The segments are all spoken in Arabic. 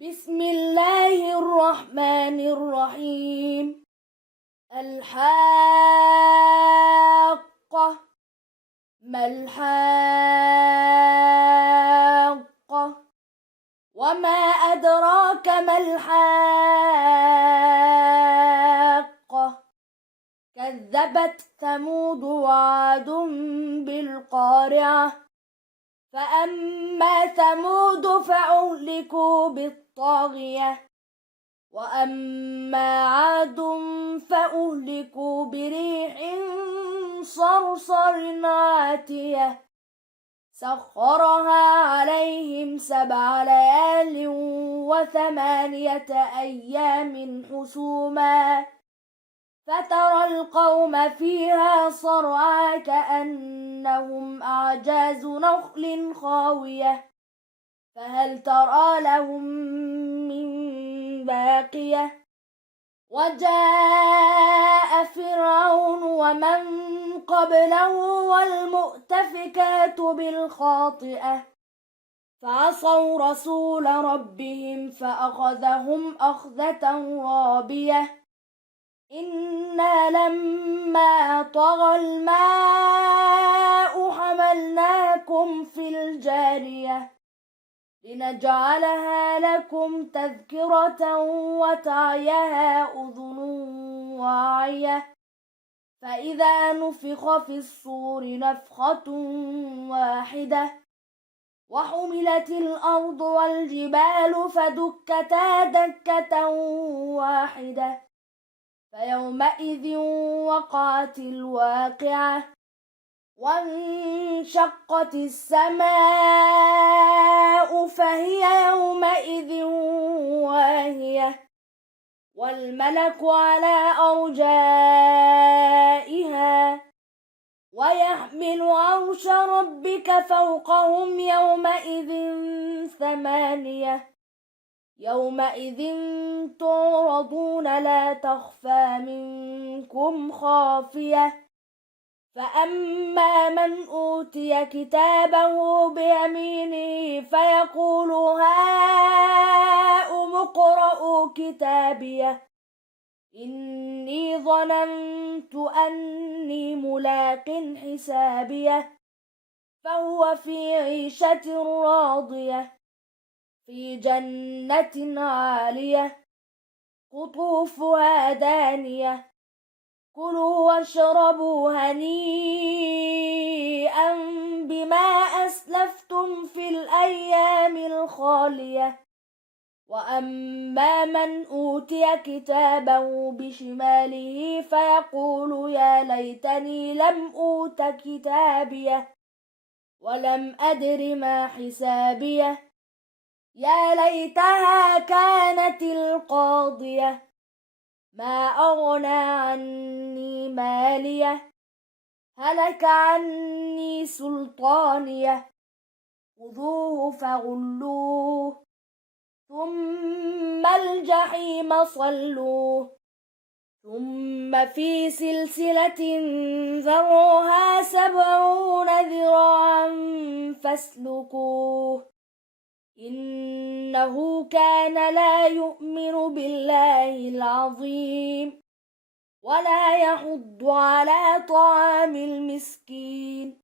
بسم الله الرحمن الرحيم. الحاقة. ما الحاقة؟ وما أدراك ما الحاقة؟ كذبت ثمود وعاد بالقارعة. فأما ثمود فأهلكوا بالطاغية، وأما عاد فأهلكوا بريح صرصر عاتية سخرها عليهم 7 ليال و8 أيام حسوما، فترى القوم فيها صرعى كأنهم أعجاز نخل خاوية، فهل ترى لهم من باقية؟ وجاء فرعون ومن قبله والمؤتفكات بالخاطئة، فعصوا رسول ربهم فأخذهم أخذة رابية. إنا لما طغى الماء حملناكم في الجارية لنجعلها لكم تذكرة وتعيها أذن واعية، فإذا نفخ في الصور نفخة واحدة وحملت الأرض والجبال فدكتا دكة واحدة، فيومئذ وقعت الواقعة، وانشقت السماء فهي يومئذ واهية، والملك على أرجائها، ويحمل عرش ربك فوقهم يومئذ 8. يومئذ تعرضون لا تخفى منكم خافية، فأما من أوتي كتابه بيمينه فيقول هاؤم اقرءوا كتابيه إني ظننت أني ملاق حسابيه، فهو في عيشة راضية في جنة عالية قطوفها دانية. كلوا واشربوا هنيئا بما أسلفتم في الأيام الخالية. وأما من أوتي كتابه بشماله فيقول يا ليتني لم أوت كتابيه ولم أدر ما حسابيه، يا ليتها كانت القاضية ما أغنى عني ماليه، هلك عني سلطانيه، خذوه فغلوه ثم الجحيم صلوه، ثم في سلسلة ذرعها 70 ذراعا فاسلكوه، إنه كان لا يؤمن بالله العظيم ولا يحض على طعام المسكين،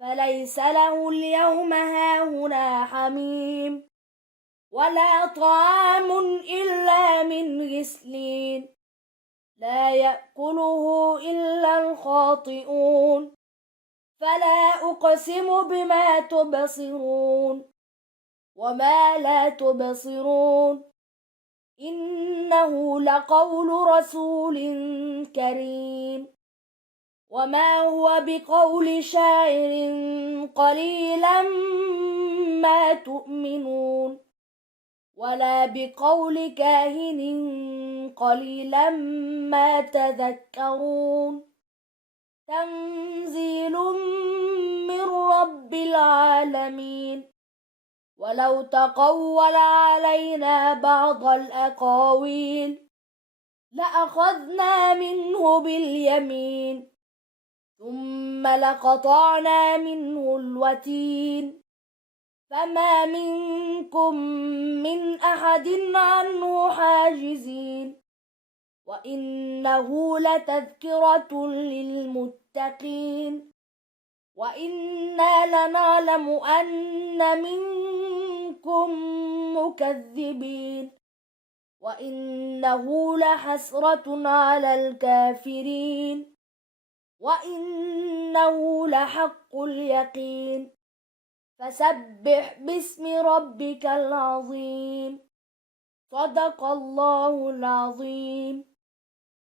فليس له اليوم هاهنا حميم ولا طعام إلا من غسلين لا يأكله إلا الخاطئون. فلا أقسم بما تبصرون وما لا تبصرون، إنه لقول رسول كريم، وما هو بقول شاعر قليلا ما تؤمنون، ولا بقول كاهن قليلا ما تذكرون. تنزيل من رب العالمين. ولو تقول علينا بعض الأقاويل لأخذنا منه باليمين ثم لقطعنا منه الوتين فما منكم من أحد عنه حاجزين وإنه لتذكرة للمتقين وإنا لنعلم أن منكم مكذبين وإنه لحسرة على الكافرين وإنه لحق اليقين فسبح باسم ربك العظيم صدق الله العظيم.